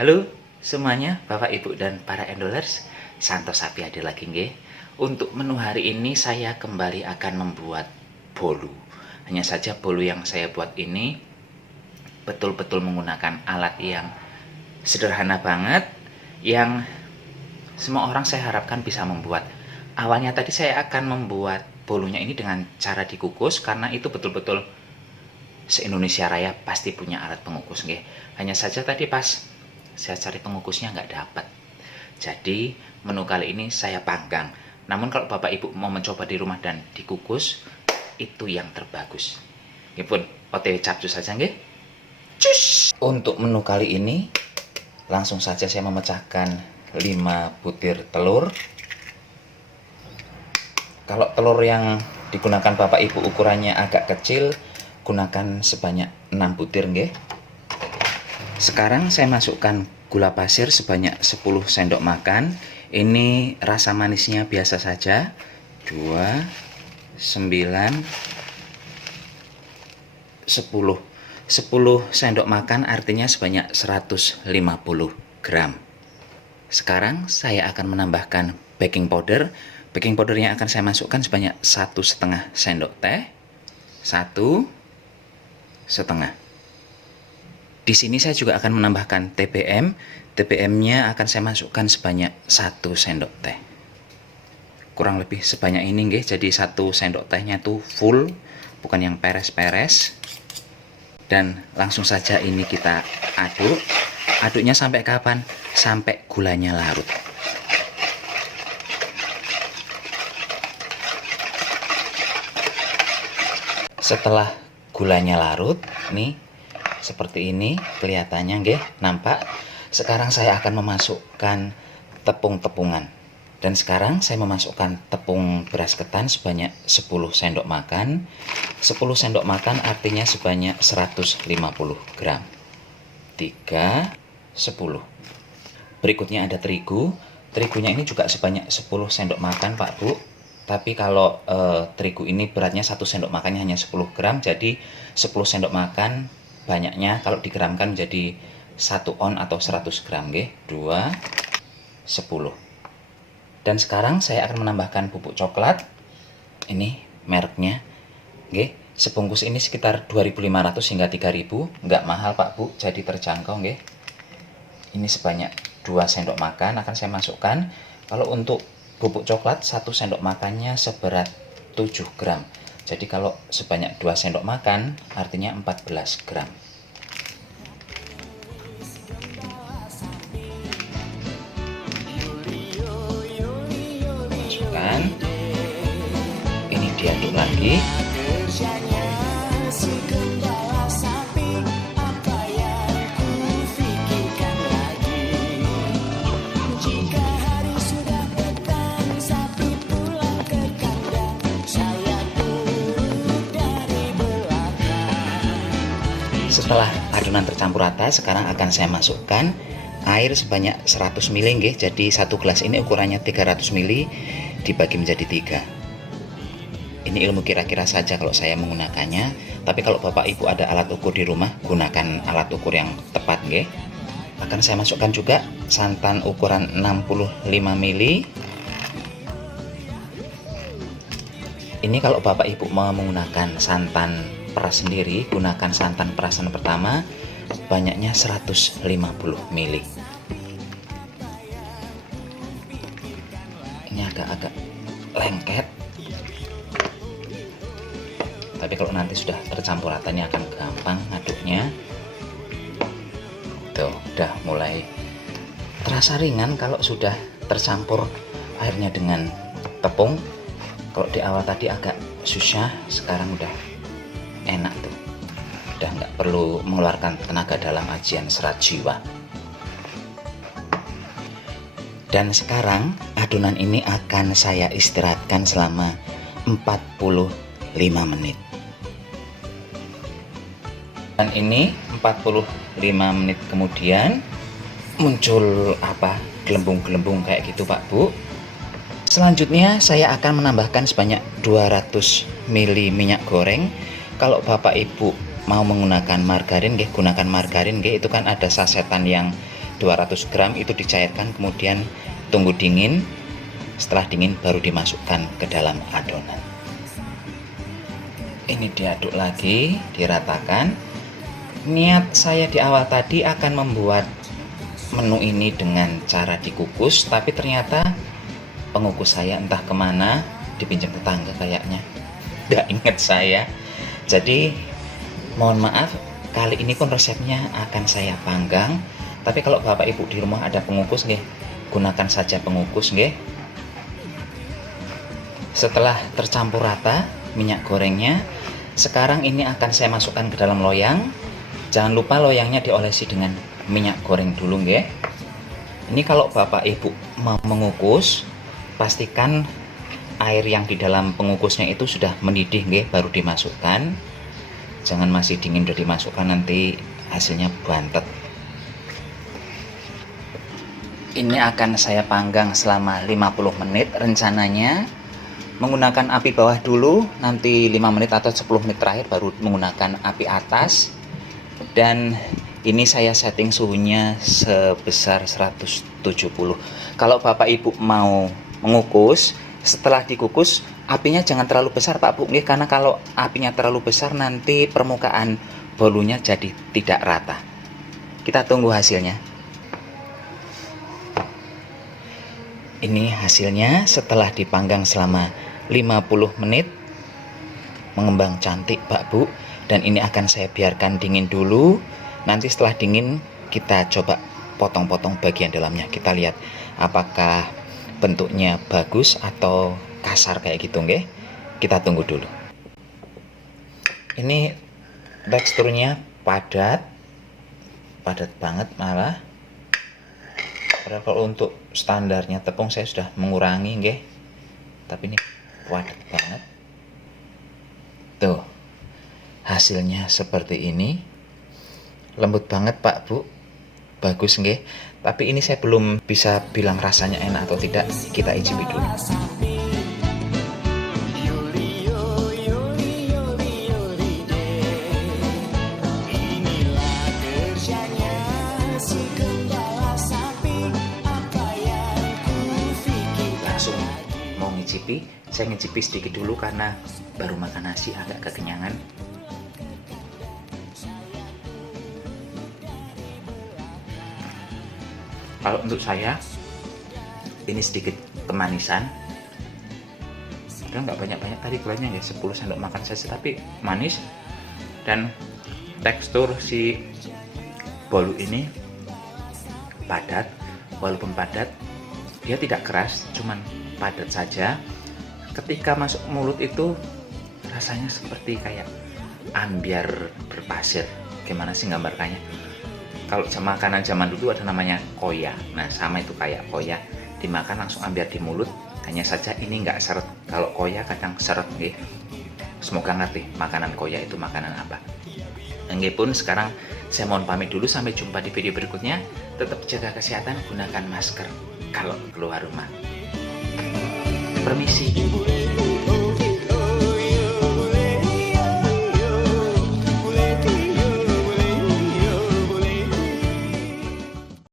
Halo semuanya, Bapak Ibu dan para endolers, Santos Sapi hadir lagi nggih. Untuk menu hari ini saya kembali akan membuat bolu. Hanya saja bolu yang saya buat ini betul-betul menggunakan alat yang sederhana banget, yang semua orang saya harapkan bisa membuat. Awalnya tadi saya akan membuat bolunya ini dengan cara dikukus, karena itu betul-betul se-Indonesia Raya pasti punya alat pengukus nggih. Hanya saja tadi pas saya cari pengukusnya nggak dapat. Jadi menu kali ini saya panggang. Namun kalau Bapak Ibu mau mencoba di rumah dan dikukus, itu yang terbagus. Ini pun OTW capcus saja nggih. Cus. Untuk menu kali ini langsung saja saya memecahkan 5 butir telur. Kalau telur yang digunakan Bapak Ibu ukurannya agak kecil, gunakan sebanyak 6 butir nggih. Sekarang saya masukkan gula pasir sebanyak 10 sendok makan. Ini rasa manisnya biasa saja. 2, 9, 10. 10 sendok makan artinya sebanyak 150 gram. Sekarang saya akan menambahkan baking powder. Baking powder yang akan saya masukkan sebanyak 1,5 sendok teh. 1,5. Di sini saya juga akan menambahkan TBM. TBM-nya akan saya masukkan sebanyak 1 sendok teh. Kurang lebih sebanyak ini nggih. Jadi 1 sendok tehnya tuh full, bukan yang peres-peres. Dan langsung saja ini kita aduk. Aduknya sampai kapan? Sampai gulanya larut. Setelah gulanya larut, nih seperti ini kelihatannya nggih, nampak. Sekarang saya akan memasukkan tepung-tepungan. Dan sekarang saya memasukkan tepung beras ketan sebanyak 10 sendok makan. 10 sendok makan artinya sebanyak 150 gram. 3, 10. Berikutnya ada terigu. Terigunya ini juga sebanyak 10 sendok makan Pak Bu. Tapi kalau terigu ini beratnya 1 sendok makannya hanya 10 gram. Jadi 10 sendok makan banyaknya kalau digramkan menjadi 1 on atau 100 gram nggih. 2, 10. Dan sekarang saya akan menambahkan bubuk coklat. Ini mereknya nggih. Sebungkus ini sekitar 2.500 hingga 3.000, nggak mahal Pak Bu, jadi terjangkau nggih. Ini sebanyak 2 sendok makan akan saya masukkan. Kalau untuk bubuk coklat 1 sendok makannya seberat 7 gram. Jadi kalau sebanyak 2 sendok makan artinya 14 gram. Masukkan. Ini diaduk lagi. Setelah adonan tercampur rata, sekarang akan saya masukkan air sebanyak 100 ml nggih. Jadi 1 gelas ini ukurannya 300 ml dibagi menjadi 3. Ini ilmu kira-kira saja kalau saya menggunakannya. Tapi kalau Bapak Ibu ada alat ukur di rumah, gunakan alat ukur yang tepat nggih. Akan saya masukkan juga santan ukuran 65 ml. Ini kalau Bapak Ibu mau menggunakan santan peras sendiri, gunakan santan perasan pertama banyaknya 150 ml. Ini agak-agak lengket, tapi kalau nanti sudah tercampur rata ini akan gampang ngaduknya. Tuh, udah mulai terasa ringan kalau sudah tercampur airnya dengan tepung. Kalau di awal tadi agak susah, sekarang udah enak tuh. Udah nggak perlu mengeluarkan tenaga dalam ajian serat jiwa. Dan sekarang adonan ini akan saya istirahatkan selama 45 menit. Dan ini 45 menit kemudian muncul gelembung-gelembung kayak gitu Pak Bu. Selanjutnya saya akan menambahkan sebanyak 200 ml minyak goreng. Kalau Bapak Ibu mau menggunakan margarin, gunakan margarin, itu kan ada sasetan yang 200 gram itu dicairkan, kemudian tunggu dingin. Setelah dingin baru dimasukkan ke dalam adonan. Ini diaduk lagi, diratakan. Niat saya di awal tadi akan membuat menu ini dengan cara dikukus, tapi ternyata pengukus saya entah kemana, dipinjam tetangga kayaknya. Nggak inget saya. Jadi mohon maaf, kali ini pun resepnya akan saya panggang. Tapi kalau bapak ibu di rumah ada pengukus nggih, gunakan saja pengukus nggih. Setelah tercampur rata minyak gorengnya, sekarang ini akan saya masukkan ke dalam loyang. Jangan lupa loyangnya diolesi dengan minyak goreng dulu nggih. Ini kalau bapak ibu mau mengukus, pastikan air yang di dalam pengukusnya itu sudah mendidih nggih, baru dimasukkan. Jangan masih dingin udah dimasukkan, nanti hasilnya bantet. Ini akan saya panggang selama 50 menit rencananya. Menggunakan api bawah dulu, nanti 5 menit atau 10 menit terakhir baru menggunakan api atas. Dan ini saya setting suhunya sebesar 170. Kalau bapak ibu mau mengukus, setelah dikukus apinya jangan terlalu besar Pak Bu, karena kalau apinya terlalu besar nanti permukaan bolunya jadi tidak rata. Kita tunggu hasilnya. Ini hasilnya setelah dipanggang selama 50 menit. Mengembang cantik Pak Bu. Dan ini akan saya biarkan dingin dulu. Nanti setelah dingin kita coba potong-potong bagian dalamnya. Kita lihat apakah bentuknya bagus atau kasar kayak gitu nggih. Kita tunggu dulu. Ini teksturnya padat banget malah. Padahal kalau untuk standarnya tepung saya sudah mengurangi nggih. Tapi ini padat banget. Tuh. Hasilnya seperti ini. Lembut banget Pak Bu. Bagus nggih. Tapi ini saya belum bisa bilang rasanya enak atau tidak. Kita icipi dulu. Langsung mau ngicipi. Saya ngicipi sedikit dulu karena baru makan nasi agak kekenyangan. Kalau untuk saya ini sedikit kemanisan, dan nggak banyak-banyak tadi gulanya ya, 10 sendok makan saja, tapi manis. Dan tekstur si bolu ini padat, walaupun padat dia tidak keras, cuman padat saja. Ketika masuk mulut itu rasanya seperti kayak ambyar berpasir. Gimana sih gambarkannya? Kalau makanan zaman dulu ada namanya koya. Nah sama itu kayak koya, dimakan langsung ambyar di mulut. Hanya saja ini nggak seret. Kalau koya kadang seret nggih. Semoga ngerti makanan koya itu makanan apa. Nggih pun sekarang saya mohon pamit dulu, sampai jumpa di video berikutnya. Tetap jaga kesehatan, gunakan masker kalau keluar rumah. Permisi.